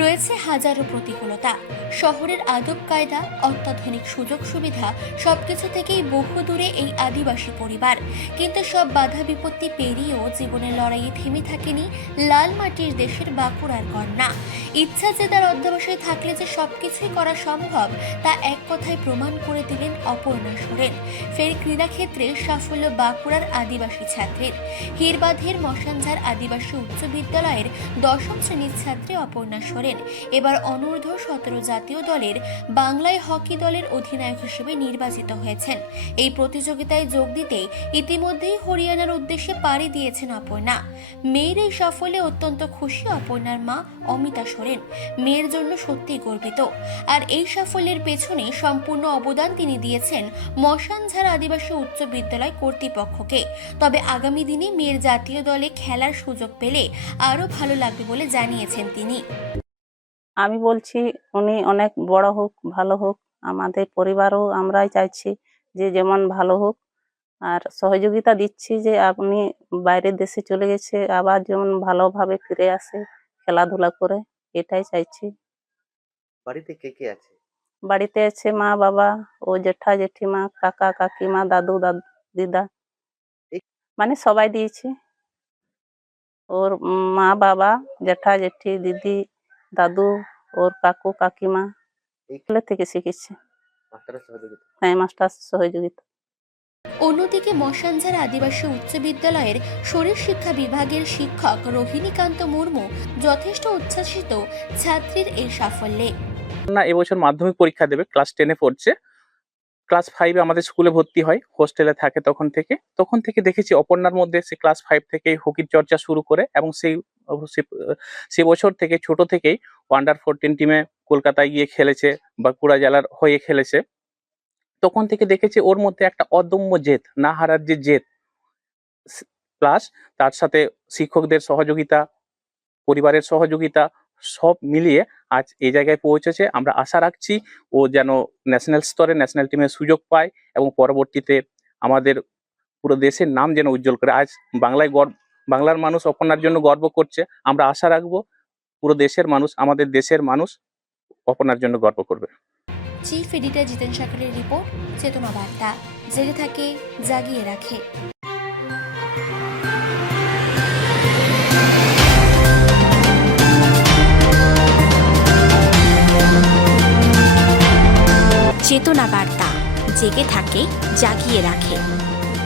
রয়েছে হাজারো প্রতিকূলতা। শহরের আদব কায়দা, অত্যাধুনিক সুযোগ সুবিধা সবকিছু থেকেই বহু দূরে এই আদিবাসী পরিবার। কিন্তু সব বাধা বিপত্তি পেরিয়েও জীবনের লড়াইয়ে থেমে থাকেনি লাল মাটির দেশের বাঁকুড়ার কন্যা। ইচ্ছা যে তার অধ্যবসায় থাকলে যে সবকিছুই করা সম্ভব, তা এক কথায় প্রমাণ করে দিলেন অপর্ণা সোরেন। ফের ক্রীড়াক্ষেত্রে সাফল্য বাঁকুড়ার আদিবাসী ছাত্রীর। হিরবাঁধের মশানঝাড় আদিবাসী উচ্চ বিদ্যালয়ের 10ম শ্রেণীর ছাত্রী অপর্ণা সোরেন এবার অনূর্ধ্ব 17 জাতীয় দলের বাংলায় হকি দলের অধিনায়ক হিসেবে নির্বাচিত হয়েছেন। এই প্রতিযোগিতায় যোগ দিতে ইতিমধ্যেই হরিয়ানার উদ্দেশ্যে পাড়ি দিয়েছেন অপর্ণা। মেয়ের এই সাফল্যে অত্যন্ত খুশি অপর্ণার মা অমিতা সোরেন। মেয়ের জন্য সত্যিই গর্বিত। আর এই সাফল্যের পেছনে সম্পূর্ণ অবদান তিনি দিয়েছেন মশানঝাড় আদিবাসী উচ্চ বিদ্যালয় কর্তৃপক্ষকে। তবে আগামী দিনে মেয়ের জাতীয় দলে খেলার সুযোগ পেলে আরো ভালো লাগবে বলে জানিয়েছেন তিনি। আমি বলছি উনি অনেক বড় হোক, ভালো হোক। আমাদের পরিবারও আমরাই চাইছি যে যেমন ভালো হোক, আর সহযোগিতা দিচ্ছি যে আপনি বাইরের দেশে চলে গেছে, আবার যেমন ভালোভাবে ফিরে আসে খেলাধুলা করে, এটাই চাইছি। বাড়িতে কে কে আছে? বাড়িতে আছে মা, বাবা, ও জেঠা, জেঠিমা, কাকা, কাকিমা, দাদু, দিদা, মানে সবাই দিয়েছি। ওর মা, বাবা, জেঠা, জেঠি, দিদি, দাদু, ওর কাকু, কাকিমা এগুলো থেকে শিখেছি। মাস্টারের সহযোগিতা? হ্যাঁ, মাস্টার সহযোগিতা। অন্যদিকে মশানঝাড় আদিবাসী উচ্চ বিদ্যালয়ের শরীর শিক্ষা বিভাগের শিক্ষক রোহিণীকান্ত মুর্মু যথেষ্ট উচ্ছ্বাসিত ছাত্রীর এই সাফল্যে। না, এবছর মাধ্যমিক পরীক্ষা দেবে, ক্লাস 10-এ পড়ছে। ক্লাস 5-এ আমাদের স্কুলে ভর্তি হয়, হোস্টেলে থাকে। তখন থেকে দেখেছি অপর্ণার মধ্যে সে ক্লাস 5 থেকেই হকির চর্চা শুরু করে, এবং সেই বছর থেকে ছোট থেকেই আন্ডার 14 টিমে কলকাতায় গিয়ে খেলেছে, বাঁকুড়া জেলার হয়ে খেলেছে। তখন থেকে দেখেছি ওর মধ্যে একটা অদম্য জেদ, না হারার যে জেদ, প্লাস তার সাথে শিক্ষকদের সহযোগিতা, পরিবারের সহযোগিতা, সব মিলিয়ে আজ এই জায়গায় পৌঁছেছে। আমরা আশা রাখছি ও যেন ন্যাশনাল স্তরে ন্যাশনাল টিমের সুযোগ পায়, এবং পরবর্তীতে আমাদের পুরো দেশের নাম যেন উজ্জ্বল করে। আজ বাংলার মানুষ অপর্ণার জন্য গর্ব করছে। আমরা আশা রাখবো পুরো দেশের মানুষ, আমাদের দেশের মানুষ অপর্ণার জন্য গর্ব করবে। চিফ এডিটর জিতেন সরকারের রিপোর্ট, চেতনা বার্তা। জেগে থাকে, জাগিয়ে রাখে। চেতনা বার্তা, জেগে থাকে, জাগিয়ে রাখে।